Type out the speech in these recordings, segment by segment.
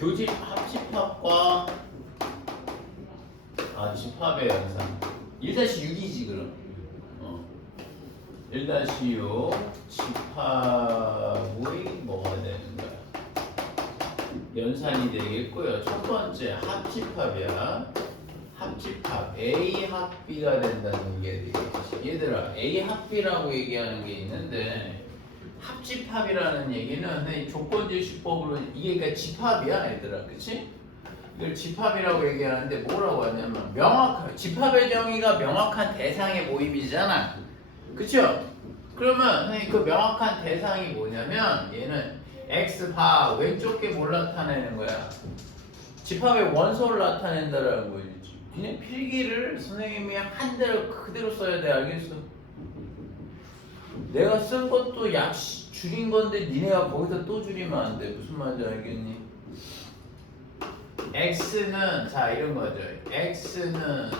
교집 합집합과 집합의 연산 1-6이지 그럼 1-6 집합의 뭐가 되는 거야? 연산이 되겠고요. 첫 번째 합집합이야. 합집합 A 합 B가 된다는 게 되겠지. 얘들아 A 합 B라고 얘기하는 게 있는데 합집합이라는 얘기는 조건제시법으로 이게 그러니까 집합이야 얘들아, 그치? 이걸 집합이라고 얘기하는데 뭐라고 하냐면 명확한 집합의 정의가 명확한 대상의 모임이잖아, 그쵸? 그러면 선생님 그 명확한 대상이 뭐냐면 얘는 X바 왼쪽 게 뭘 나타내는 거야? 집합의 원소를 나타낸다라는 거지. 그냥 필기를 선생님이 한 대로 그대로 써야 돼, 알겠어? 내가 쓴 것도 약 줄인 건데 니네가 거기서 또 줄이면 안 돼. 무슨 말인지 알겠니? X는 자 이런 거죠. X는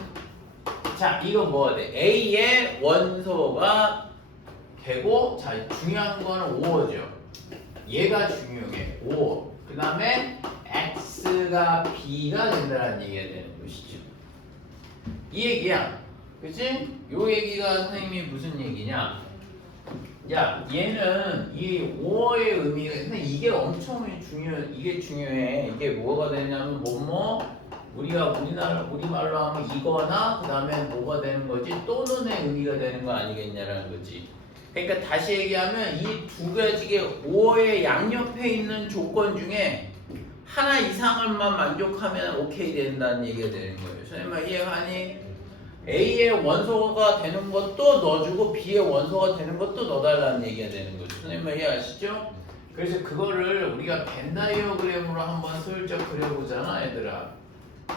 자 이거 뭐가 돼? A의 원소가 되고 자 중요한 거는 5호죠. 얘가 중요해. 5. 그 다음에 X가 B가 된다는 얘기가 되는 것이죠. 이 얘기야. 그치? 요 얘기가 선생님이 무슨 얘기냐? 야, 얘는 이 5어의 의미가 근데 이게 엄청 이게 중요해. 이게 뭐가 되냐면 우리가 우리말로 하면 이거나 그 다음에 뭐가 되는 거지? 또는의 의미가 되는 거 아니겠냐라는 거지. 그러니까 다시 얘기하면 이 두 가지의 5어의 양옆에 있는 조건 중에 하나 이상을만 만족하면 오케이 된다는 얘기가 되는 거예요. 선생님 이해가니? A의 원소가 되는 것도 넣어주고 B의 원소가 되는 것도 넣어달라는 얘기가 되는 거죠. 선생님 이해하시죠? 그래서 그거를 우리가 벤 다이어그램으로 한번 슬쩍 그려보잖아, 얘들아.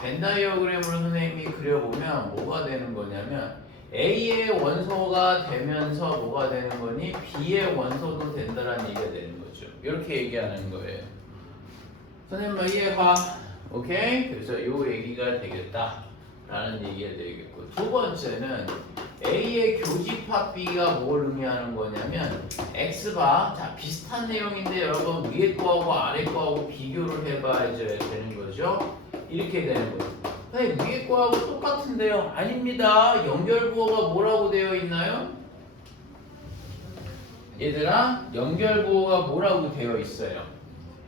벤 다이어그램으로 선생님이 그려보면 뭐가 되는 거냐면 A의 원소가 되면서 뭐가 되는 거니? B의 원소도 된다라는 얘기가 되는 거죠. 이렇게 얘기하는 거예요. 선생님 이해가? 오케이? 그래서 요 얘기가 되겠다 라는 얘기가 되겠고, 두 번째는 A의 교집합 B가 뭘 의미하는 거냐면 X바 자 비슷한 내용인데 여러분 위에 거하고 아래 거하고 비교를 해봐야 되는 거죠. 이렇게 되는 거죠. 위에 거하고 똑같은데요? 아닙니다. 연결부호가 뭐라고 되어 있나요? 얘들아 연결부호가 뭐라고 되어 있어요?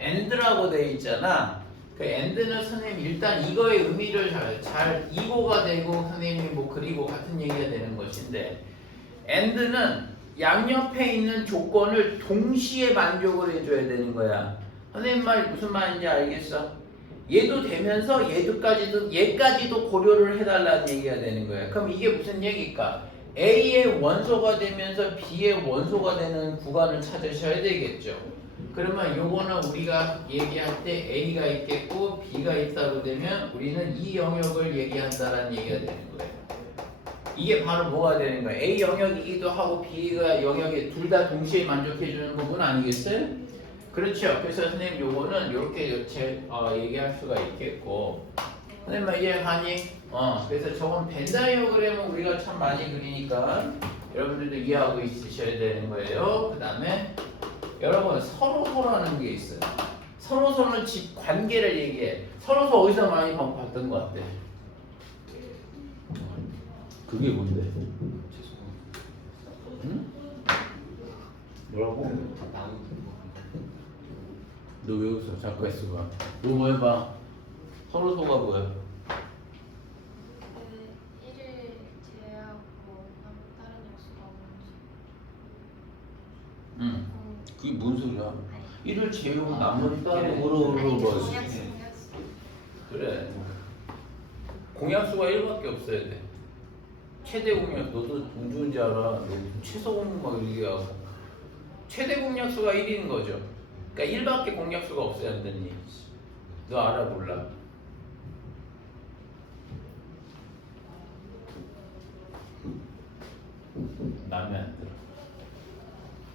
AND라고 되어 있잖아. 그 AND는 선생님 일단 이거의 의미를 잘 이고가 되고 선생님이 뭐 그리고 같은 얘기가 되는 것인데 AND는 양옆에 있는 조건을 동시에 만족을 해줘야 되는 거야. 선생님 말 무슨 말인지 알겠어? 얘도 되면서 얘까지도 고려를 해달라는 얘기가 되는 거야. 그럼 이게 무슨 얘기일까? A의 원소가 되면서 B의 원소가 되는 구간을 찾으셔야 되겠죠. 그러면 요거는 우리가 얘기할 때 A가 있겠고 B가 있다고 되면 우리는 이 영역을 얘기한다라는 얘기가 되는 거예요. 이게 바로 뭐가 되는 거예요? A 영역이기도 하고 B가 영역에 둘 다 동시에 만족해주는 부분 아니겠어요? 그렇죠. 그래서 선생님 요거는 이렇게 얘기할 수가 있겠고, 선생님 이해가니? 그래서 저건 벤 다이어그램은 우리가 참 많이 그리니까 여러분들도 이해하고 있으셔야 되는 거예요. 그 다음에 여러분 서로서라는 게 있어요. 서로서는 집 관계를 얘기해. 서로서 어디서 많이 봤던 것 같아? 그게 뭔데? 응? 뭐라고? 너 왜 웃어? 잠깐 있어봐. 너 뭐 해봐? 서로서가 뭐야? 1을 제외하고 다른 약수가 뭔지. 응. 그게 뭔 소리야? 1을 제외하고 나머지 따로 아니 뭐로 공약수. 그래. 공약수가 1밖에 없어야 돼. 최대 공약, 너도 돈 좋은지 알아. 너 최소 공약 막 얘기하고. 최대 공약수가 1인 거죠. 그러니까 1밖에 공약수가 없어야 한다는 얘기지. 너 알아 몰라? 마음에 안 들어.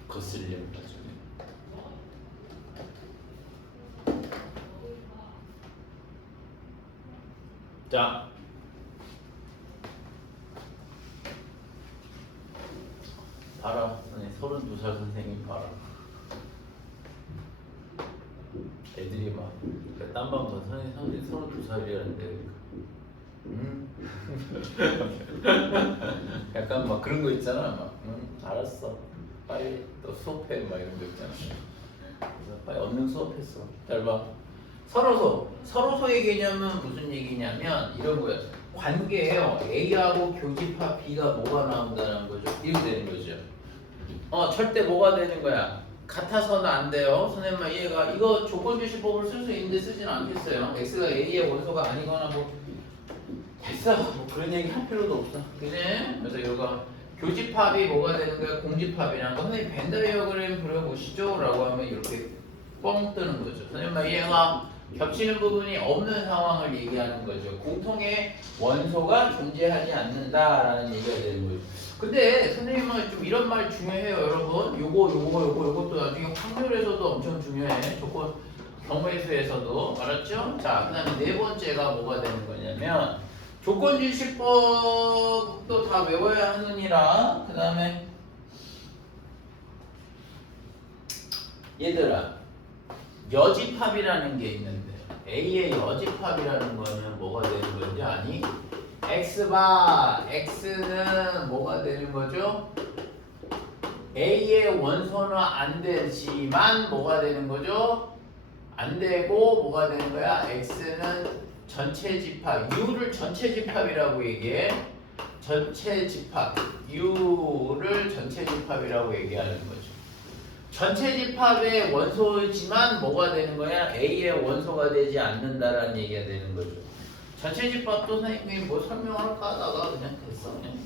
거슬려 가지고. 자, 봐라. 32살 선생님 봐라. 애들이 막 딴방 더 선생님 32살이라는데 약간 막 그런 거 있잖아. 막 알았어. 빨리 또 수업해 막 이런 거 있잖아. 그래서 빨리 얼른 수업했어. 잘 봐. 서로소의 개념은 무슨 얘기냐면 이런 거예요. 관계예요. A하고 교집합 B가 뭐가 나온다는 거죠. 이렇게 되는 거죠. 절대 뭐가 되는 거야. 같아서는 안 돼요. 선생님만 얘가 이거 조건주시법을 쓸 수 있는데 쓰진 않겠어요. X가 A의 원소가 아니거나 뭐 됐어. 뭐 그런 얘기 할 필요도 없어. 그지? 그래서 이거 교집합이 뭐가 되는 거야? 공집합이라는 거. 선생님 벤 다이어그램 그려보시죠. 라고 하면 이렇게 뻥 뜨는 거죠. 선생님만 얘가 겹치는 부분이 없는 상황을 얘기하는 거죠. 공통의 원소가 존재하지 않는다라는 얘기가 되는 거죠. 근데 선생님은 좀 이런 말 중요해요, 여러분. 요것도 나중에 확률에서도 엄청 중요해. 조건 경우의수에서도 알았죠? 자, 그다음에 네 번째가 뭐가 되는 거냐면 조건주시법도 다 외워야 하느니라. 그다음에 얘들아, 여집합이라는 게 있는데 A의 여집합이라는 거는 뭐가 되는 건지 아니? X바 X는 뭐가 되는 거죠? A의 원소는 안 되지만 뭐가 되는 거죠? 안 되고 뭐가 되는 거야? X는 전체 집합 U를 전체 집합이라고 얘기해. 전체 집합 U를 전체 집합이라고 얘기하는 거죠. 전체 집합의 원소이지만 뭐가 되는 거야? A의 원소가 되지 않는다라는 얘기가 되는 거죠. 전체 집합도 선생님이 뭐 설명할까 하다가 그냥 됐어. 그냥.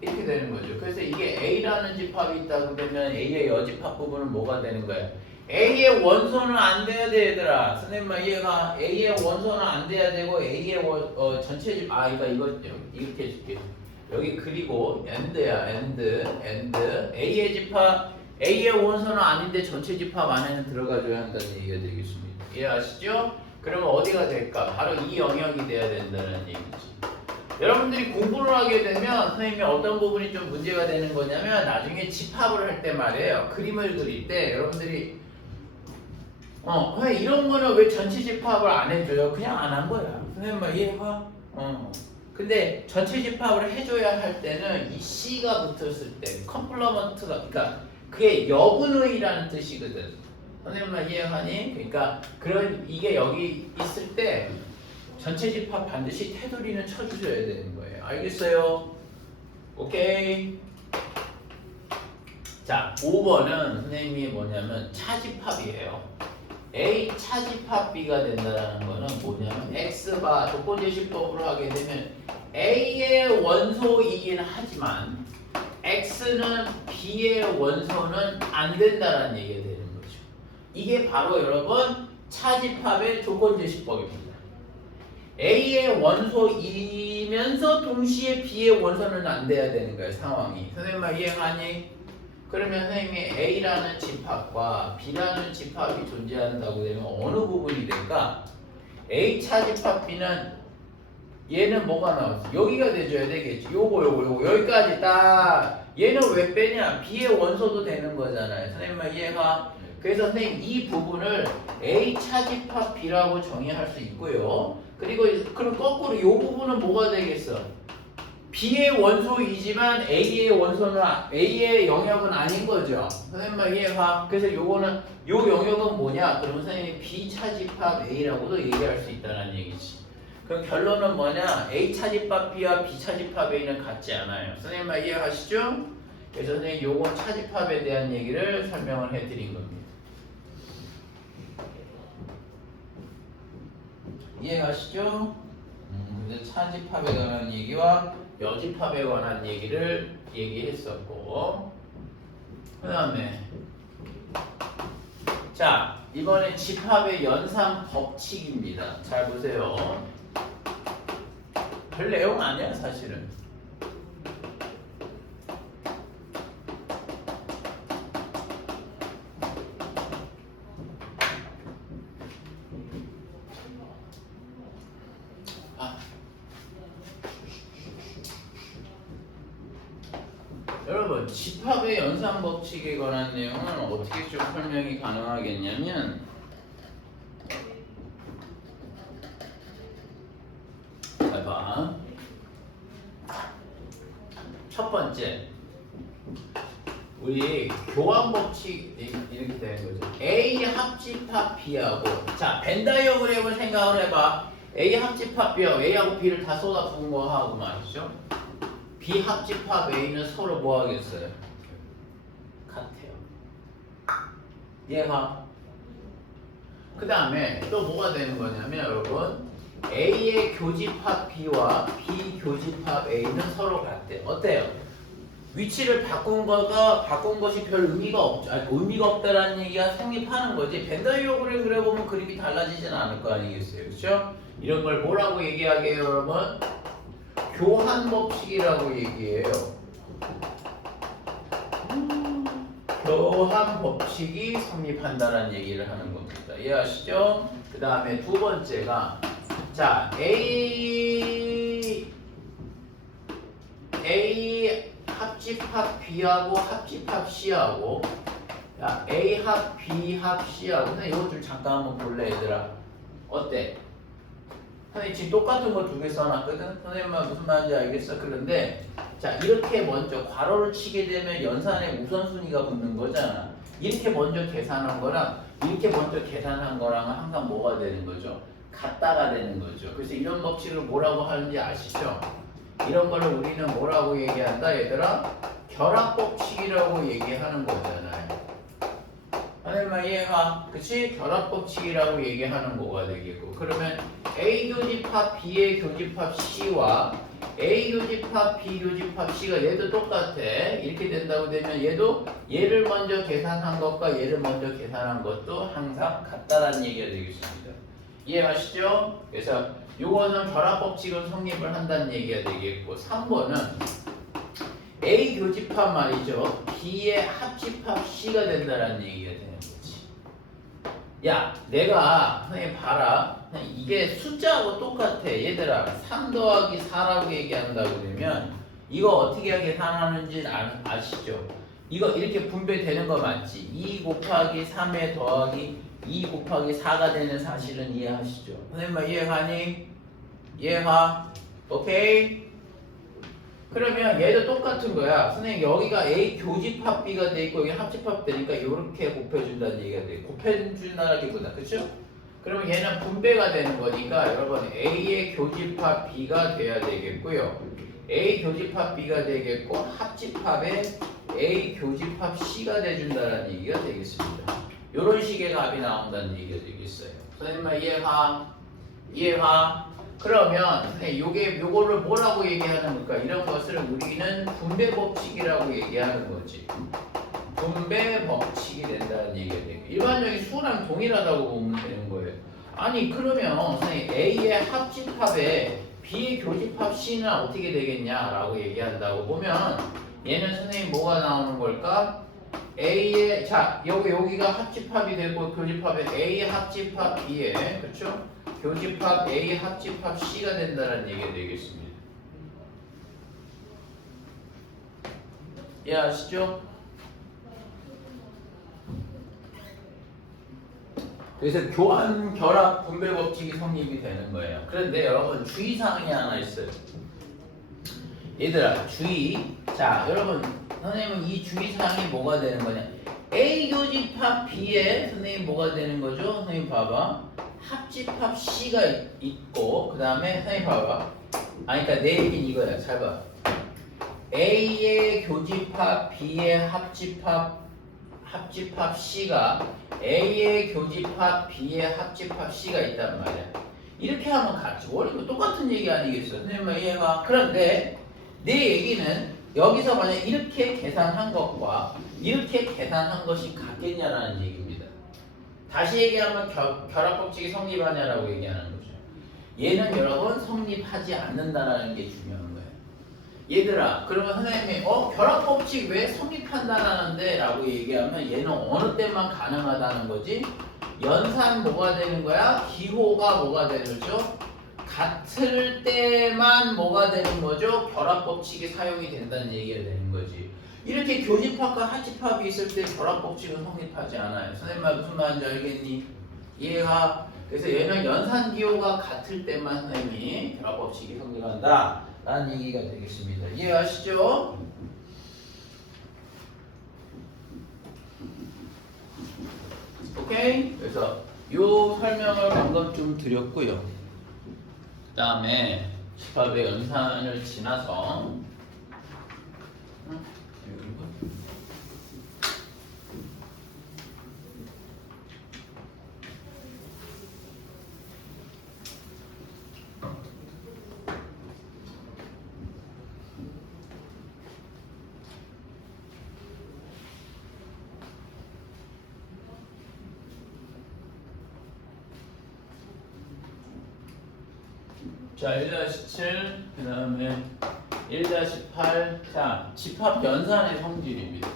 이렇게 되는 거죠. 그래서 이게 A라는 집합이 있다고 되면 A의 여집합 부분은 뭐가 되는 거야? A의 원소는 안 돼야 돼, 얘들아. 선생님만 얘가 A의 원소는 안 돼야 되고 A의 전체 집합 그러니까 이거 이렇게 해줄게. 여기 그리고 and야 and A의 집합 A의 원소는 아닌데 전체 집합 안에는 들어가줘야 한다는 얘기가 되겠습니다. 이해하시죠? 그러면 어디가 될까? 바로 이 영역이 돼야 된다는 얘기지. 여러분들이 공부를 하게 되면 선생님이 어떤 부분이 좀 문제가 되는 거냐면 나중에 집합을 할 때 말이에요. 그림을 그릴 때 여러분들이 왜 이런 거는 왜 전체 집합을 안 해줘요? 그냥 안 한 거야. 선생님만 이해해봐. 근데 전체 집합을 해줘야 할 때는 이 C가 붙었을 때 컴플러먼트가 그러니까 그게 여분의라는 뜻이거든. 선생님만 이해하니? 그러니까 그런 이게 여기 있을 때 전체 집합 반드시 테두리는 쳐주셔야 되는 거예요. 알겠어요? 오케이. 자, 5번은 선생님이 뭐냐면 차집합이에요. A 차집합 B가 된다는 거는 뭐냐면 X가 조건제시법으로 하게 되면 A의 원소이긴 하지만 X는 B의 원소는 안 된다는 얘기가 되는 거죠. 이게 바로 여러분 차집합의 조건제시법입니다. A의 원소이면서 동시에 B의 원소는 안 돼야 되는 거예요. 상황이. 선생님만 이해하니? 그러면 선생님이 A라는 집합과 B라는 집합이 존재한다고 되면 어느 부분이 될까? A 차집합 B는 얘는 뭐가 나왔어? 여기가 돼줘야 되겠지. 요거 여기까지 딱. 얘는 왜 빼냐? B의 원소도 되는 거잖아요. 선생님만 이해가? 그래서 선생님 이 부분을 A 차집합 B라고 정의할 수 있고요. 그리고 그럼 거꾸로 이 부분은 뭐가 되겠어? B의 원소이지만 A의 원소는 A의 영역은 아닌 거죠. 선생님만 이해가? 그래서 요거는 요 영역은 뭐냐? 그러면 선생님이 B 차집합 A라고도 얘기할 수 있다는 얘기지. 그럼 결론은 뭐냐? A 차집합 B와 B 차집합 A는 같지 않아요. 선생님만 이해하시죠? 그래서 선생님 요건 차집합에 대한 얘기를 설명을 해드린 겁니다. 이해하시죠? 근데 차집합에 관한 얘기와 여집합에 관한 얘기를 얘기했었고, 그 다음에 자 이번에 집합의 연산 법칙입니다. 잘 보세요. 별 내용 아니야 사실은. 여러분 여러분 집합의 연산 법칙에 관한 내용은 어떻게 좀 설명이 가능하겠냐면 잘 봐. 첫 번째 우리 교환 법칙 이렇게 되는 거죠. A 합집합 B하고 자 벤 다이어그램을 생각을 해봐. A 합집합 B하고 A하고 B를 다 쏟아부은 거 하고 말이죠. B 합집합 A는 서로 뭐 하겠어요? 같아요. 이해가? 그 다음에 또 뭐가 되는 거냐면 여러분 A의 교집합 B와 B 교집합 A는 서로 같대요. 어때요? 위치를 바꾼 것이 별 의미가 없죠. 아니, 의미가 없다라는 얘기가 성립하는 거지. 벤 다이어그램 그려보면 그림이 달라지진 않을 거 아니겠어요, 그렇죠? 이런 걸 뭐라고 얘기하게요, 여러분? 교환 법칙이라고 얘기해요. 교환 법칙이 성립한다라는 얘기를 하는 겁니다. 이해하시죠? 그 다음에 두 번째가 자 A 합집합 B하고 합집합 C하고 야, A 합 B 합 C하고 근데 이거 좀 잠깐 한번 볼래 얘들아. 어때? 선생님 지금 똑같은 거 두 개 써놨거든? 선생님만 무슨 말인지 알겠어? 그런데 자 이렇게 먼저 괄호를 치게 되면 연산에 우선순위가 붙는 거잖아. 이렇게 먼저 계산한 거랑 이렇게 먼저 계산한 거랑은 항상 뭐가 되는 거죠? 같다가 되는 거죠. 그래서 이런 법칙을 뭐라고 하는지 아시죠? 이런 거를 우리는 뭐라고 얘기한다 얘들아? 결합법칙이라고 얘기하는 거잖아요. 선생님 이해가? 그치? 결합법칙이라고 얘기하는 거가 되겠고 그러면 A 교집합 B의 교집합 C와 A 교집합 B 교집합 C가 얘도 똑같아. 이렇게 된다고 되면 얘도 얘를 먼저 계산한 것과 얘를 먼저 계산한 것도 항상 같다라는 얘기가 되겠습니다. 이해하시죠? 그래서 요거는 결합법칙은 성립을 한다는 얘기가 되겠고 3번은 A 교집합 말이죠. B의 합집합 C가 된다라는 얘기가 되는 거지. 야 내가 선생님 봐라. 이게 숫자하고 똑같아. 얘들아 3 더하기 4라고 얘기한다고 그러면 이거 어떻게 계산하는지 아시죠? 이거 이렇게 분배되는 거 맞지? 2 곱하기 3에 더하기 2 곱하기 4가 되는 사실은 이해하시죠? 선생님 이해가니? 이해가? 오케이? 그러면 얘도 똑같은 거야. 선생님 여기가 A 교집합 B가 돼 있고 여기 합집합 되니까 이렇게 곱해준다는 얘기가 돼. 곱해준다기보다 그렇죠? 그러면 얘는 분배가 되는 거니까 여러분 A의 교집합 B가 돼야 되겠고요. A 교집합 B가 되겠고 합집합에 A 교집합 C가 돼준다는 얘기가 되겠습니다. 이런 식의 답이 나온다는 얘기가 되겠어요. 선생님 이해가? 이해가? 그러면 요거를 뭐라고 얘기하는 걸까? 이런 것을 우리는 분배 법칙이라고 얘기하는 거지. 분배 법칙이 된다는 얘기가 되고 일반적인 수랑 동일하다고 보면 되는 거예요. 아니 그러면 선생님 A의 합집합에 B의 교집합 C는 어떻게 되겠냐라고 얘기한다고 보면 얘는 선생님 뭐가 나오는 걸까? A의 자 여기가 합집합이 되고 교집합에 A 합집합 B에 그렇죠? 교집합 A 합집합 C가 된다는 얘기가 되겠습니다. 이해하시죠? 그래서 교환, 결합, 분배 법칙이 성립이 되는 거예요. 그런데 여러분 주의사항이 하나 있어요. 얘들아 주의. 자 여러분 선생님은 이 주의사항이 뭐가 되는 거냐? A 교집합 B에 선생님 뭐가 되는 거죠? 선생님 봐봐. 합집합 C가 있고 그 다음에 선생님 봐봐. 그러니까 내 얘기는 이거야. 잘 봐. A의 교집합 B의 합집합 C가 A의 교집합 B의 합집합 C가 있단 말이야. 이렇게 하면 같이 원래 똑같은 얘기 아니겠어? 선생님 이해가? 그런데 내 얘기는 여기서 만약 이렇게 계산한 것과 이렇게 계산한 것이 같겠냐라는 얘기입니다. 다시 얘기하면 결합법칙이 성립하냐라고 얘기하는 거죠. 얘는 여러분 성립하지 않는다라는 게 중요한 거예요. 얘들아 그러면 선생님이 결합법칙 왜 성립한다라는데 라고 얘기하면 얘는 어느 때만 가능하다는 거지? 연산 뭐가 되는 거야? 기호가 뭐가 되는 거죠? 같을 때만 뭐가 되는 거죠? 결합법칙이 사용이 된다는 얘기가 되는 거지. 이렇게 교집합과 합집합이 있을 때 결합법칙은 성립하지 않아요. 선생님 말 무슨 말인지 알겠니? 이해가? 그래서 얘는 연산기호가 같을 때만 선생님이 결합법칙이 성립한다 라는 얘기가 되겠습니다. 이해하시죠? 오케이? 그래서 요 설명을 방금 좀 드렸고요. 그 다음에 집합의 연산을 지나서 자, 1-7, 그 다음에 1-8. 자, 집합 연산의 성질입니다.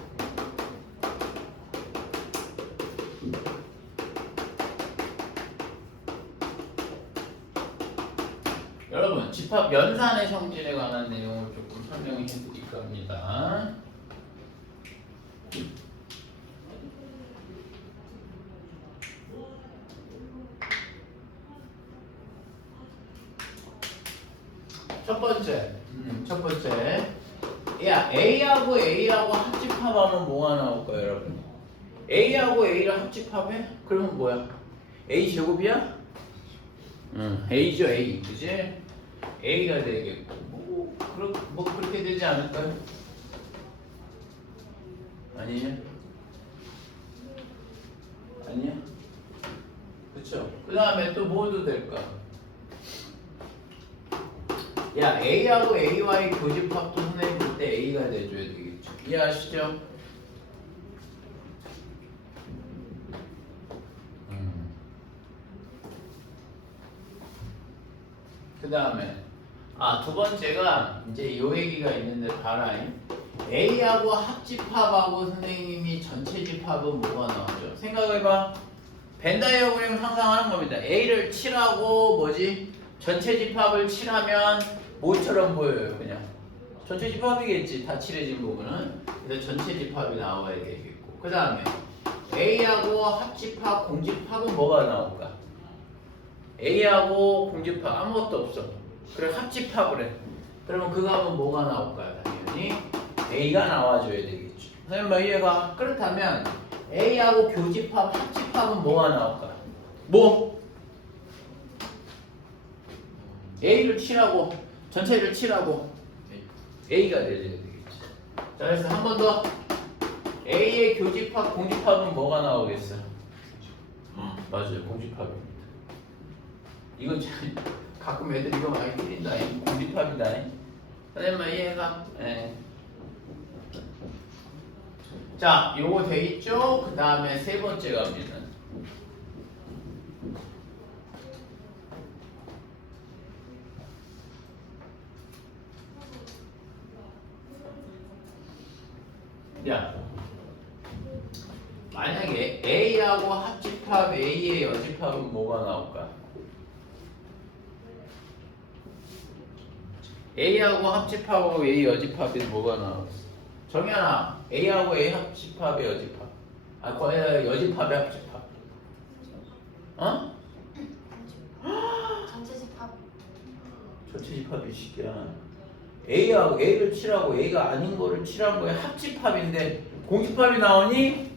여러분, 집합 연산의 성질에 관한 내용을 조금 설명해 드릴 겁니다. 첫 번째. 야, A하고 합집합하면 뭐가 나올까요, 여러분? A하고 A를 합집합해? 그러면 뭐야? A 제곱이야? 응, A죠, A. 그지? A가 되겠고. 뭐 그렇게 되지 않을까요? 아니에요? 아니야? 그쵸? 그 다음에 또 뭐도 될까? 야, A하고 A와의 교집합도 선생님 볼 때 A가 돼줘야 되겠죠. 이해하시죠? 그 다음에 두 번째가 이제 요 얘기가 있는데 봐라잉. A하고 합집합하고 선생님이 전체 집합은 뭐가 나오죠? 생각해봐. 벤다이어그램을 상상하는 겁니다. A를 칠하고 뭐지? 전체 집합을 칠하면 뭐처럼 보여요? 그냥 전체 집합이겠지. 다 칠해진 부분은. 그래서 전체 집합이 나와야 되겠고. 그 다음에 A하고 합집합, 공집합은 뭐가 나올까? A하고 공집합 아무것도 없어. 그래 합집합을 해. 그러면 그 값은 뭐가 나올까요? 당연히 A가 나와줘야 되겠죠. 선생님 뭐 이해가? 그렇다면 A하고 교집합, 합집합은 뭐가 나올까? 뭐? A를 칠하고 전체를 칠하고 A가 되어야 되겠죠. 자, 그래서 한 번 더. A의 교집합, 공집합은 뭐가 나오겠어? 맞아요, 공집합입니다. 이건 참 가끔 애들 이거 많이 틀린다. 공집합이다. 선생님 이해가? 네. 자, 요거 돼 있죠? 그 다음에 세 번째 갑니다. 야, 만약에 A하고 합집합, A의 여집합은 뭐가 나올까? A하고 합집합하고 A 여집합이 뭐가 나왔어? 정연아, A하고 A 합집합의 여집합. 여집합의 합집합. 어? 전체 집합. 전체 집합이 시기야. A하고 A를 칠하고 A가 아닌 거를 칠한 거에 합집합인데 공집합이 나오니?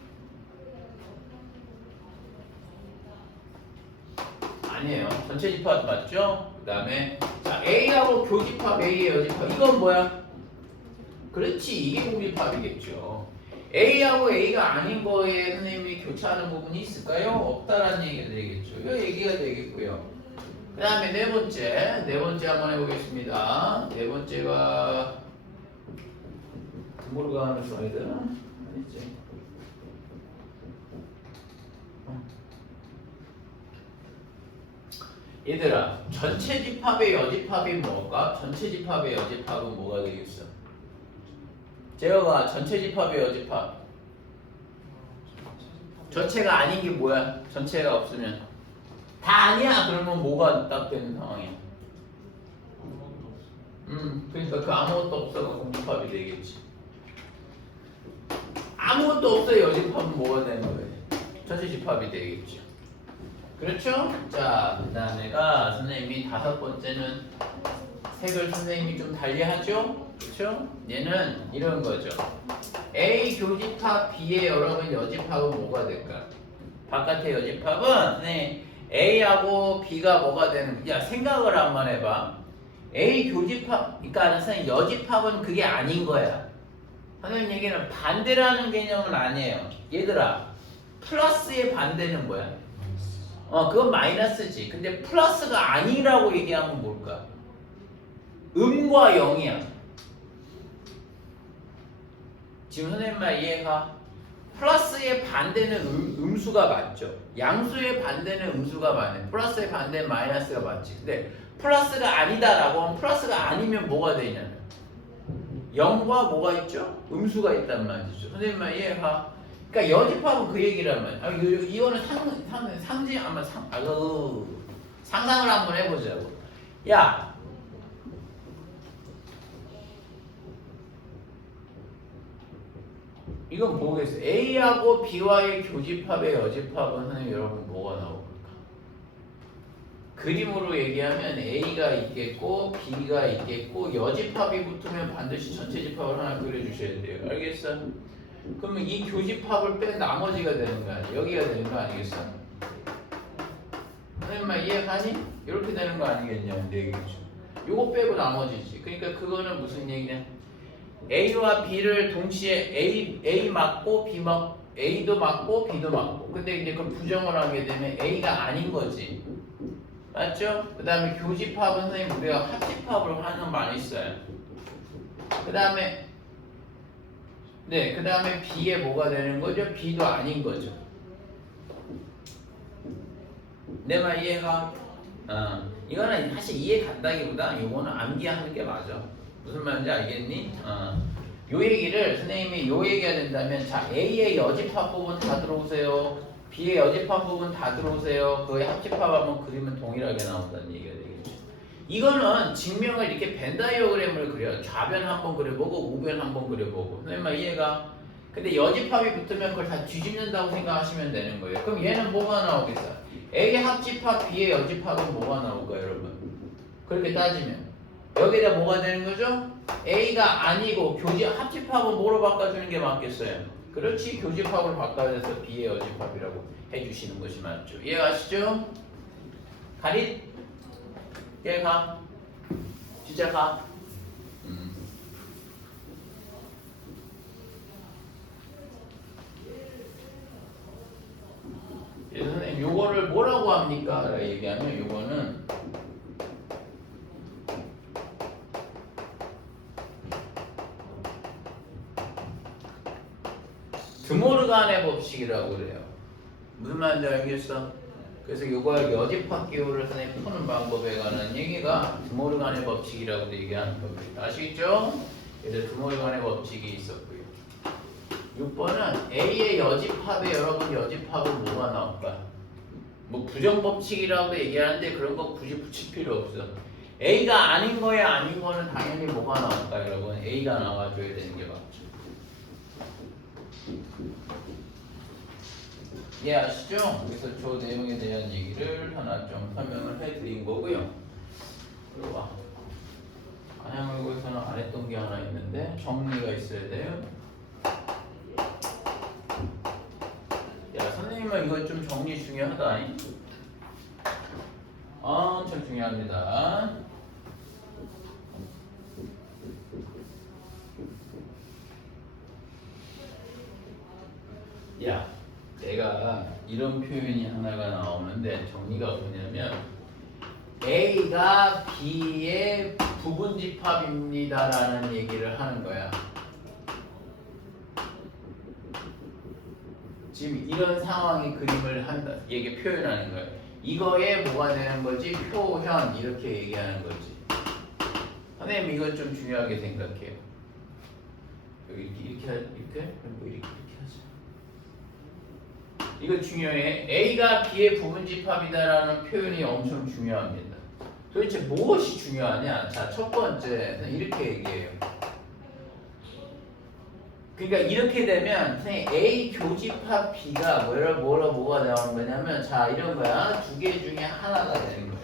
아니에요. 전체 집합 맞죠? 그 다음에 자, A하고 교집합, A의 여집합. 이건 뭐야? 그렇지, 이게 공집합이겠죠. A하고 A가 아닌 거에 선생님이 교차하는 부분이 있을까요? 없다라는 얘기가 되겠죠. 이 얘기가 되겠고요. 그 다음에 네 번째 한번 해보겠습니다. 네 번째가 등고르가 하는 슬라이드 아니지? 얘들아, 전체 집합의 여집합이 뭘까? 전체 집합의 여집합은 뭐가 되겠어? 제어가 전체 집합의 여집합. 전체가 아닌 게 뭐야? 전체가 없으면 다 아니야. 그러면 뭐가 딱 되는 상황이야? 그러니까 그 아무것도 없어가 공집합이 되겠지. 아무것도 없어요. 여집합은 뭐가 되는 거예요? 전체 집합이 되겠죠. 그렇죠? 자, 그 다음에가 선생님이 5번째는 색을 선생님이 좀 달리하죠? 그렇죠? 얘는 이런 거죠. A 교집합 B의 여러분 여집합은 뭐가 될까? 바깥의 여집합은 선생님 A하고 B가 뭐가 되는? 야, 생각을 한번 해봐. A 교집합, 그러니까 선생님 여집합은 그게 아닌 거야. 선생님 얘기는 반대라는 개념은 아니에요. 얘들아, 플러스의 반대는 뭐야? 그건 마이너스지. 근데 플러스가 아니라고 얘기하면 뭘까? 음과 0이야. 지금 선생님 말 이해가? 플러스의 반대는 음수가 맞죠. 양수의 반대는 음수가 맞네. 플러스의 반대는 마이너스가 맞지. 근데 플러스가 아니다라고 하면 플러스가 아니면 뭐가 되냐? 0과 뭐가 있죠? 음수가 있단 말이죠. 선생님 말 이해가? 그러니까 여집합은 그 얘기라면 이거는 상징 한번 상상을 한번 해보자고. 야, 이건 뭐겠어? A하고 B와의 교집합의 여집합은 선생님 여러분 뭐가 나올까? 그림으로 얘기하면 A가 있겠고 B가 있겠고 여집합이 붙으면 반드시 전체 집합을 하나 그려주셔야 돼요. 알겠어? 그러면 이 교집합을 뺀 나머지가 되는 거 아니야? 여기가 되는 거 아니겠어? 선생님 말 이해가니? 이렇게 되는 거 아니겠냐? 내 얘기죠. 요거 빼고 나머지지. 그러니까 그거는 무슨 얘기냐? A와 B를 동시에 A 맞고 B 맞고 A도 맞고 B도 맞고. 근데 이제 그 부정을 하게 되면 A가 아닌 거지. 맞죠? 그 다음에 교집합은 선생님 우리가 합집합을 하는 많이 써요. 그 다음에 그 다음에 B에 뭐가 되는 거죠? B도 아닌 거죠. 내 말 이해가? 이거는 사실 이해 간다기보다 요거는 암기하는 게 맞아. 무슨 말인지 알겠니? 요 얘기를 선생님이 요 얘기가 된다면 자 A의 여집합 부분 다 들어오세요. B의 여집합 부분 다 들어오세요. 그의 합집합하면 그림은 동일하게 나온다는 얘기가 되겠죠. 이거는 증명을 이렇게 벤 다이어그램을 그려. 좌변 한번 그려보고 우변 한번 그려보고. 선생님 말 이해가? 근데 여집합이 붙으면 그걸 다 뒤집는다고 생각하시면 되는 거예요. 그럼 얘는 뭐가 나오겠어? A의 합집합, B의 여집합은 뭐가 나올까요, 여러분? 그렇게 따지면 여기다 뭐가 되는 거죠? A가 아니고 합집합은 뭐로 바꿔주는 게 맞겠어요? 그렇지, 교집합을 바꿔서 B의 여집합이라고 해주시는 것이 맞죠. 이해가시죠? 가릿? 이해가? 진짜 가? 그래서 선생님 요거를 뭐라고 합니까? 라고 얘기하면 요거는 드모르간의 법칙이라고 그래요. 무슨 말인지 알겠어? 그래서 요걸 여집합 기호를 선생님 푸는 방법에 관한 얘기가 드모르간의 법칙이라고도 얘기하는 겁니다. 아시겠죠? 그래서 드모르간의 법칙이 있었고요. 6번은 A의 여집합에 여러분 여집합은 뭐가 나올까? 뭐 부정법칙이라고도 얘기하는데 그런 거 굳이 붙일 필요 없어. A가 아닌 거에 아닌 거는 당연히 뭐가 나올까 여러분? A가 나와줘야 되는 게 맞죠. 이해하시죠? 그래서 저 내용에 대한 얘기를 하나 좀 설명을 해드린 거고요. 그리고 와. 간야물고에서는 안 했던 게 하나 있는데 정리가 있어야 돼요. 야, 선생님은 이거 좀 정리 중요하다. 엄청 중요합니다. 야, 내가 이런 표현이 하나가 나오는데 정리가 뭐냐면 A가 B의 부분집합입니다라는 얘기를 하는 거야. 지금 이런 상황의 그림을 한다, 얘기 표현하는 거야. 이거에 뭐가 되는 거지? 표현 이렇게 얘기하는 거지. 선생님 이건 좀 중요하게 생각해요. 여기 이렇게 그리고 이렇게 하죠. 이거 중요해. A가 B의 부분집합이다라는 표현이 엄청 중요합니다. 도대체 무엇이 중요하냐? 자, 첫 번째 이렇게 얘기해요. 그러니까 이렇게 되면 선생님 A 교집합 B가 뭐가 나오는 거냐면 자 이런 거야. 두 개 중에 하나가 되는 거야.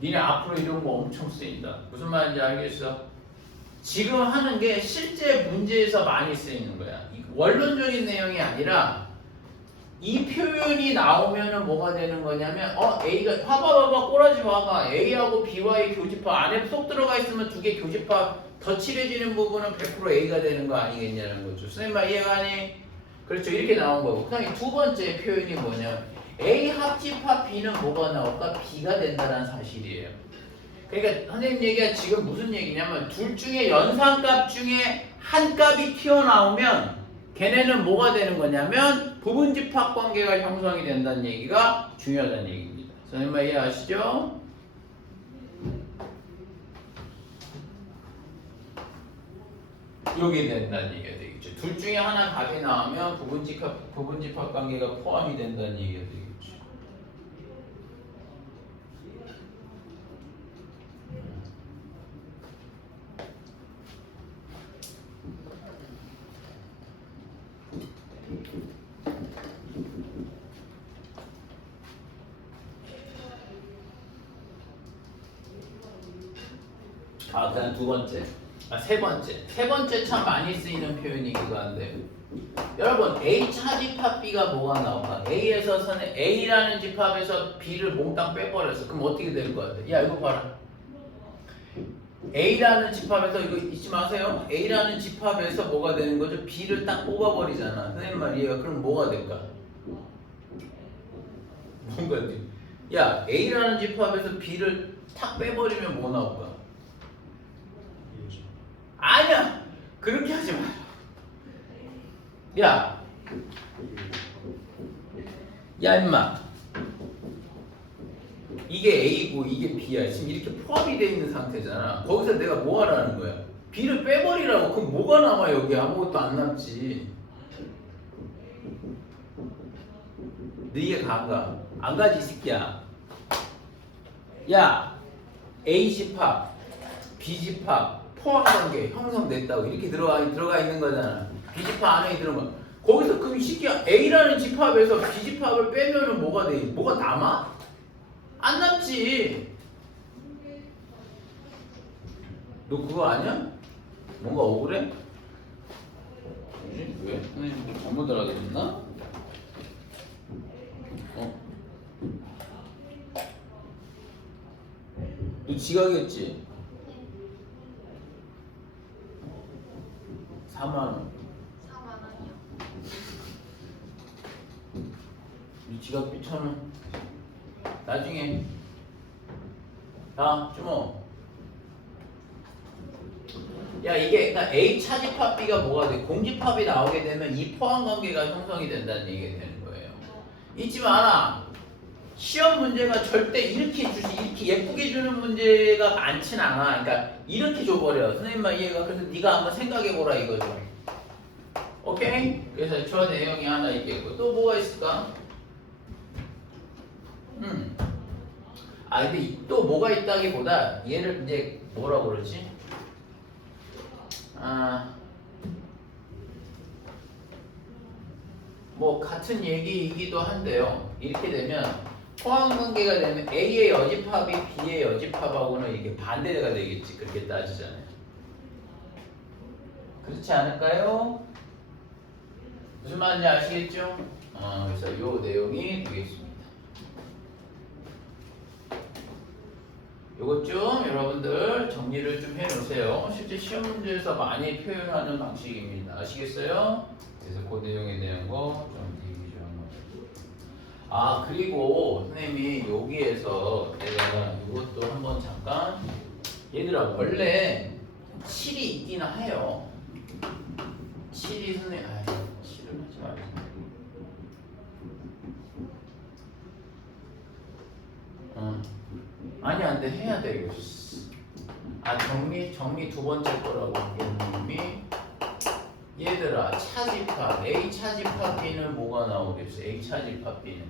니네 앞으로 이런 거 엄청 쓰인다. 무슨 말인지 알겠어? 지금 하는 게 실제 문제에서 많이 쓰이는 거야. 원론적인 내용이 아니라 이 표현이 나오면은 뭐가 되는 거냐면 A가 봐봐 꼬라지 봐봐. A하고 B와의 교집합 안에 쏙 들어가 있으면 두 개 교집합 더 칠해지는 부분은 100% A가 되는 거 아니겠냐는 거죠. 선생님 말 이해가니? 그렇죠. 이렇게 나온 거고. 그다음에 두 번째 표현이 뭐냐? A 합집합 B는 뭐가 나올까? B가 된다는 사실이에요. 그러니까 선생님 얘기가 지금 무슨 얘기냐면 둘 중에 연산값 중에 한 값이 튀어나오면 걔네는 뭐가 되는 거냐면 부분집합 관계가 형성이 된다는 얘기가 중요하다는 얘기입니다. 선생님 말 이해하시죠? 요게 된다는 얘기가 되겠죠. 둘 중에 하나 답이 나오면 부분집합 관계가 포함이 된다는 얘기가 되겠죠. 그다음 두 번째. 세 번째 참 많이 쓰이는 표현이기도 한데 여러분 A 차집합 B가 뭐가 나올까? A에서는 A라는 집합에서 B를 몽땅 빼버렸어. 그럼 어떻게 될 것 같아? 야 이거 봐라. A라는 집합에서 이거 잊지 마세요. A라는 집합에서 뭐가 되는 거죠? B를 딱 뽑아버리잖아. 선생님 말이에요. 그럼 뭐가 될까? 뭔가 야 A라는 집합에서 B를 탁 빼버리면 뭐 나올까? 아니야! 그렇게 하지 마라. 야! 야, 임마. 이게 A고 이게 B야. 지금 이렇게 포함이 되어 있는 상태잖아. 거기서 내가 뭐 하라는 거야? B를 빼버리라고. 그럼 뭐가 남아, 여기? 아무것도 안 남지. 너 이해가 안 가? 안 가지, 이 새끼야. 야! A 집합, B 집합, 포함 관계 형성됐다고 이렇게 들어가 있는 거잖아. B 집합 안에 들어간 거. 거기서 그럼 이 새끼야 A라는 집합에서 B 집합을 빼면은 뭐가 돼? 뭐가 남아? 안 남지. 너 그거 아니야? 뭔가 억울해? 뭐지? 왜? 선생님 뭐 잘못 알아들었나? 너 지각했지? 4만 원. 4만 원이요. 이 지갑비 1,000원. 나중에. 자, 주모. 야, 이게 그러니까 A 차집합 B가 뭐가 돼? 공집합이 나오게 되면 이 포함 관계가 형성이 된다는 얘기가 되는 거예요. 잊지 마라. 시험 문제가 절대 이렇게 예쁘게 주는 문제가 많진 않아. 그러니까 이렇게 줘버려. 선생님만 이해가. 그래서 네가 한번 생각해보라 이거죠. 오케이? 그래서 저 내용이 하나 있겠고 또 뭐가 있을까? 근데 또 뭐가 있다기보다 얘를 이제 뭐라고 그러지? 뭐 같은 얘기이기도 한데요. 이렇게 되면 포함 관계가 되면 A의 여집합이 B의 여집합하고는 이게 반대가 되겠지. 그렇게 따지잖아요. 그렇지 않을까요? 무슨 말인지 아시겠죠? 그래서 이 내용이 되겠습니다. 요것 좀 여러분들 정리를 좀 해놓으세요. 실제 시험 문제에서 많이 표현하는 방식입니다. 아시겠어요? 그래서 그 내용에 대한 거 좀 얘기 좀 한번. 그리고 선생님이 여기에서 내가 이것도 한번 잠깐 얘들아 원래 7이 있긴 해요. 7이 선생님 7을 하지 말자. 아니 안 돼. 해야 돼 이거. 정리 두 번째 거라고 님이 얘들아 차집합 A 차집합 B는 뭐가 나오겠어? A 차집합 B는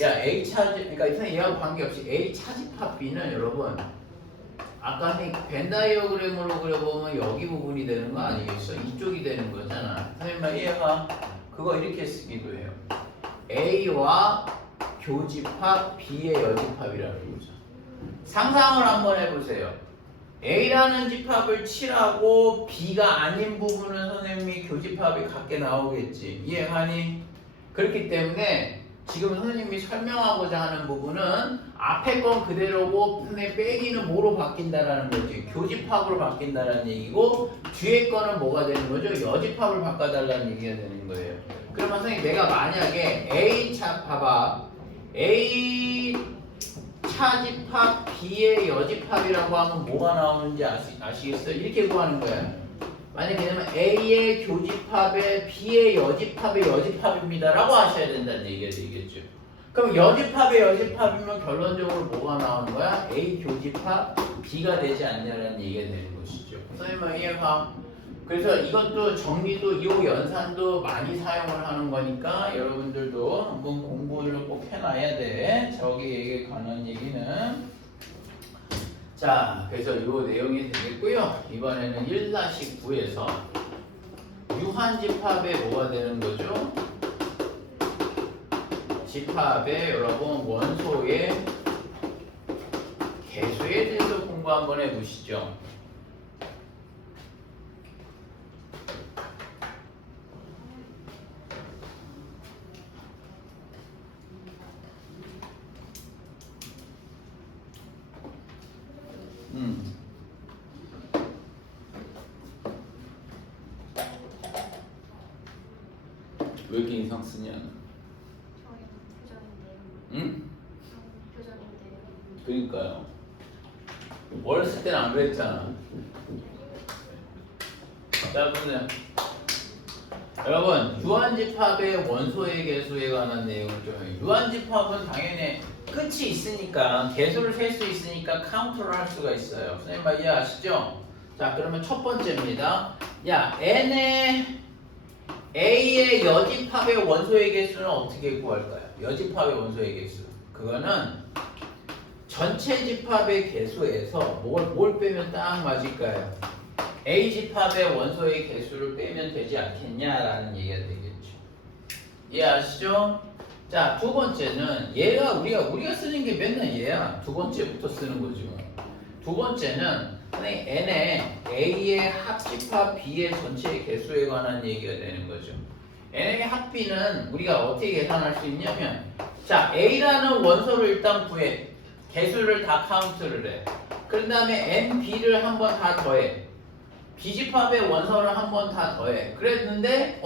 야 A 차집 그러니까 선생님 얘하고 관계없이 A 차집합 B는 여러분 아까 벤 다이어그램으로 그려보면 여기 부분이 되는 거 아니겠어? 이쪽이 되는 거잖아. 선생님 얘가 그거 이렇게 쓰기도 해요. A와 교집합, B의 여집합이라는 거죠. 상상을 한번 해보세요. A라는 집합을 칠하고 B가 아닌 부분은 선생님이 교집합이 같게 나오겠지. 이해하니? 그렇기 때문에 지금 선생님이 설명하고자 하는 부분은 앞에 건 그대로고 선생님 빼기는 뭐로 바뀐다라는 거지? 교집합으로 바뀐다라는 얘기고 뒤에 거는 뭐가 되는 거죠? 여집합을 바꿔달라는 얘기가 되는 거예요. 그러면 선생님 내가 만약에 A 차 봐봐. A 차집합 B의 여집합이라고 하면 뭐가 나오는지 아시겠어요? 이렇게 구하는 거야. 만약에 되면 A의 교집합에 B의 여집합의 여집합입니다 라고 하셔야 된다는 얘기가 되겠죠. 그럼 여집합의 여집합이면 결론적으로 뭐가 나오는 거야? A 교집합 B가 되지 않냐라는 얘기가 되는 것이죠. 선생님 이해가? 그래서 이것도 정리도 이 연산도 많이 사용을 하는 거니까 여러분들도 한번 공부를 꼭 해놔야 돼. 저기에 관한 얘기는. 자, 그래서 이 내용이 되겠고요. 이번에는 1-9에서 유한집합에 뭐가 되는 거죠? 집합의 여러분 원소의 개수에 대해서 공부 한번 해보시죠. 왜 이렇게 인상 쓰냐? 저희 표정인데요. 응? 표정인데요. 그러니까요. 어렸을 때는 안 그랬잖아. 자, 보세요. 여러분, 유한집합의 원소의 개수에 관한 내용을 좀 해요. 유한집합은 당연히 끝이 있으니까 개수를 셀 수 있으니까 카운트를 할 수가 있어요. 선생님 말 이해하시죠? 자, 그러면 첫 번째입니다. 야, n의 A의 여집합의 원소의 개수는 어떻게 구할까요? 여집합의 원소의 개수. 그거는 전체 집합의 개수에서 뭘 빼면 딱 맞을까요? A 집합의 원소의 개수를 빼면 되지 않겠냐라는 얘기가 되겠죠. 이해하시죠? 자, 두 번째는 얘가 우리가 쓰는 게 맨날 얘야. 두 번째부터 쓰는 거죠. 두 번째는 n의 A의 합집합 B의 전체 개수에 관한 얘기가 되는 거죠. n의 합비는 우리가 어떻게 계산할 수 있냐면, 자, A라는 원소를 일단 구해. 개수를 다 카운트를 해. 그런 다음에 NB를 한 번 다 더해. B집합의 원소를 한 번 다 더해. 그랬는데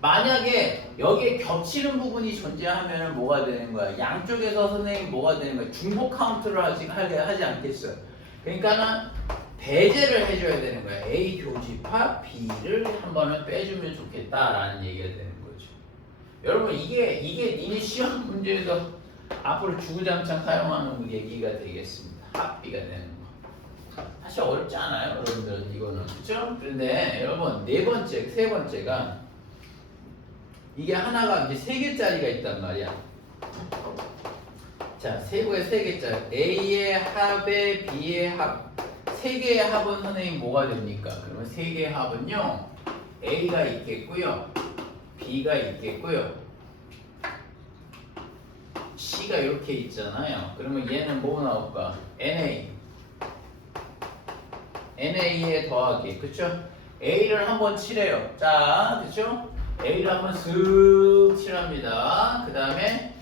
만약에 여기에 겹치는 부분이 존재하면 뭐가 되는 거야? 양쪽에서 선생님 뭐가 되는 거야? 중복 카운트를 하지 않겠어. 그러니까는 배제를 해줘야 되는 거야. A 교집합 B를 한 번은 빼주면 좋겠다라는 얘기가 되는 거죠. 여러분 이게 니네 시험 문제에서 앞으로 주구장창 사용하는 얘기가 되겠습니다. 합비가 되는 거. 사실 어렵지 않아요, 여러분들 이거는. 그렇죠? 그런데 여러분 세 번째가 이게 하나가 이제 3개짜리가 있단 말이야. 자, 세 개짜리. A의 합에 B의 합. 3개의 합은 선생님 뭐가 됩니까? 그러면 3개의 합은요. A가 있겠고요. B가 있겠고요. C가 이렇게 있잖아요. 그러면 얘는 뭐 나올까? NA에 더하기. 그쵸? A를 한번 칠해요. 자, 그쵸? A를 한번 슥 칠합니다. 그 다음에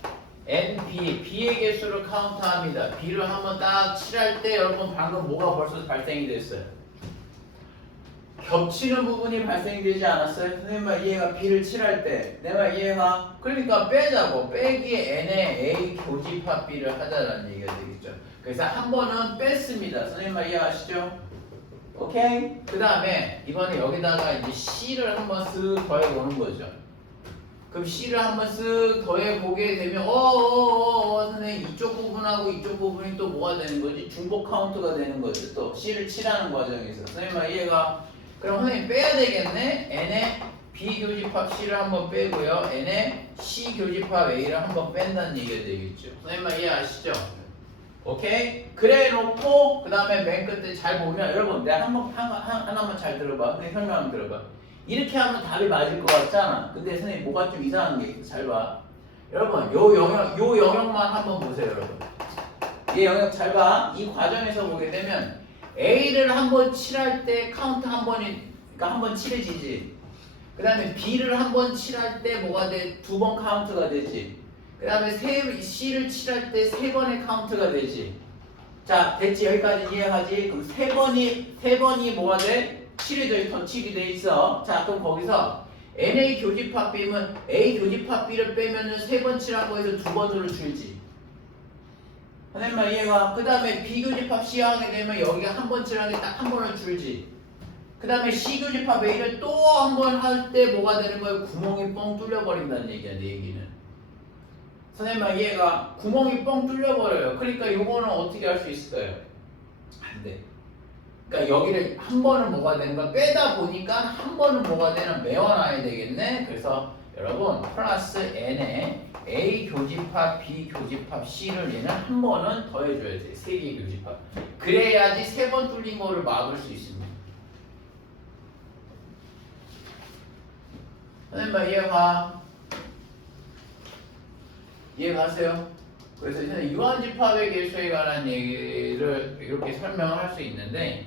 B의 개수를 카운트합니다. B를 한번 딱 칠할 때 여러분 방금 뭐가 벌써 발생이 됐어요? 겹치는 부분이 발생이 되지 않았어요? 선생님 말 이해가? B를 칠할 때 내 말 이해가? 그러니까 빼자고. 빼기에 N에 A 교집합 B를 하자라는 얘기가 되겠죠. 그래서 한 번은 뺐습니다. 선생님 말 이해하시죠? 오케이? 그 다음에 이번에 여기다가 이제 C를 한번 쓱 더해보는 거죠. 그럼 C를 한번 쓱 더해보게 되면 선생님 이쪽 부분하고 이쪽 부분이 또 뭐가 되는 거지? 중복 카운트가 되는 거죠. 또 C를 칠하는 과정에서. 선생님 말 이해가? 그럼 선생님 빼야 되겠네? N의 B 교집합 C를 한번 빼고요. N의 C 교집합 A를 한번 뺀다는 얘기가 되겠죠. 선생님 말 이해하시죠? 오케이? 그래 놓고 그 다음에 맨 끝에 잘 보면 여러분 내가 하나만 잘 들어봐. 선생님 설명 한번 들어봐. 이렇게 하면 답이 맞을 것 같잖아. 근데 선생님 뭐가 좀 이상한 게 있어. 잘 봐. 여러분 요 영역만 한번 보세요. 여러분 이 영역 잘 봐. 이 과정에서 보게 되면 A를 한번 칠할 때 카운트 한 번이 그러니까 한 번 칠해지지. 그 다음에 B를 한번 칠할 때 뭐가 돼? 두 번 카운트가 되지. 그 다음에 C를 칠할 때 세 번의 카운트가 되지. 자, 됐지? 여기까지 이해하지? 그럼 세 번이 뭐가 돼? 7이 더 7이 돼 있어. 자, 그럼 거기서 NA 교집합 B면 A 교집합 B를 빼면은 세 번 칠한 거에서 두 번으로 줄지. 선생님 이해가? 그 다음에 B 교집합 C 하게 되면 여기가 한 번 칠한 게 딱 한 번을 줄지. 그 다음에 C 교집합 A를 또 한 번 할 때 뭐가 되는 거예요? 구멍이 뻥 뚫려버린다는 얘기야, 내 얘기는. 선생님 이해가? 구멍이 뻥 뚫려버려요. 그러니까 요거는 어떻게 할 수 있을까요? 안 돼. 그러니까 여기를 한 번은 뭐가 되는 거야? 빼다 보니까 한 번은 뭐가 되는 메워놔야 되겠네. 그래서 여러분 플러스 n에 A 교집합 B 교집합 C를 얘는 한 번은 더해줘야 돼. 세 개의 교집합. 그래야지 세 번 뚫린 거를 막을 수 있습니다. 선생님 이해가? 이해가세요? 그래서 이제 유한집합의 개수에 관한 얘기를 이렇게 설명을 할 수 있는데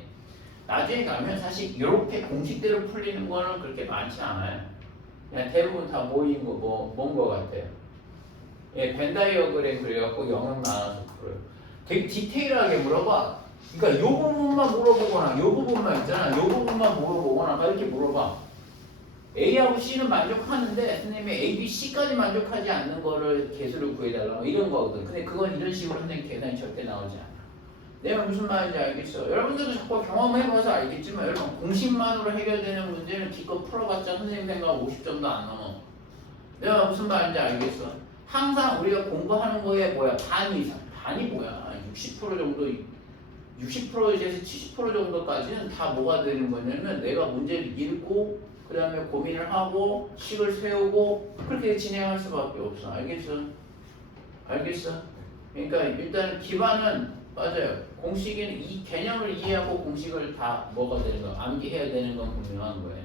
나중에 가면 사실 이렇게 공식대로 풀리는 거는 그렇게 많지 않아요. 그냥 대부분 다 모인 거 뭔 거 같아요. 예, 벤다이어그램 그래갖고 영역 나눠서 풀어요. 되게 디테일하게 물어봐. 그러니까 요 부분만 물어보거나 요 부분만 있잖아. 요 부분만 물어보거나 막 이렇게 물어봐. A하고 C는 만족하는데 선생님이 A, B, C까지 만족하지 않는 거를 개수를 구해달라고 이런 거거든. 근데 그건 이런 식으로 선생님 계산이 절대 나오지 않아. 내가 무슨 말인지 알겠어? 여러분들도 자꾸 경험해봐서 알겠지만 여러분 공식만으로 해결되는 문제는 기껏 풀어봤자 선생님 생각 50점도 안 넘어. 내가 무슨 말인지 알겠어? 항상 우리가 공부하는 거에 뭐야? 반 이상. 반이 뭐야? 60% 정도 60%에서 70% 정도까지는 다 뭐가 되는 거냐면 내가 문제를 읽고 그 다음에 고민을 하고 식을 세우고 그렇게 진행할 수밖에 없어. 알겠어? 알겠어? 그러니까 일단 기반은 맞아요. 공식은 이 개념을 이해하고 공식을 다 뭐가 되는 거 암기해야 되는 건 분명한 거예요.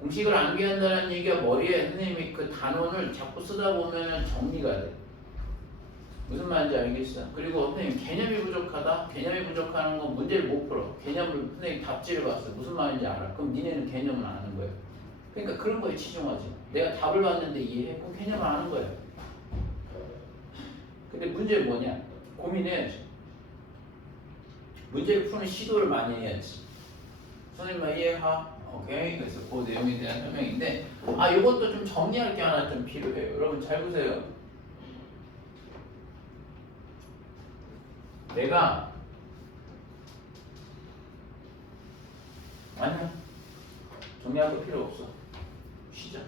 공식을 암기한다는 얘기가 머리에 선생님이 그 단원을 자꾸 쓰다 보면 정리가 돼. 무슨 말인지 알겠어? 그리고 선생님 개념이 부족하다? 개념이 부족하는 건 문제를 못 풀어. 개념을 선생님 답지를 봤어. 무슨 말인지 알아. 그럼 니네는 개념을 아는 거예요. 그러니까 그런 거에 치중하지. 내가 답을 봤는데 이해해? 그럼 개념을 아는 거예요. 근데 문제는 뭐냐? 고민해야지. 문제를 푸는 시도를 많이 해야지. 선생님만 이해하? 오케이. 그래서 그 내용에 대한 설명인데 이것도 좀 정리할 게 하나 좀 필요해요. 여러분 잘 보세요. 내가 아니야 정리할 거 필요 없어. 쉬자.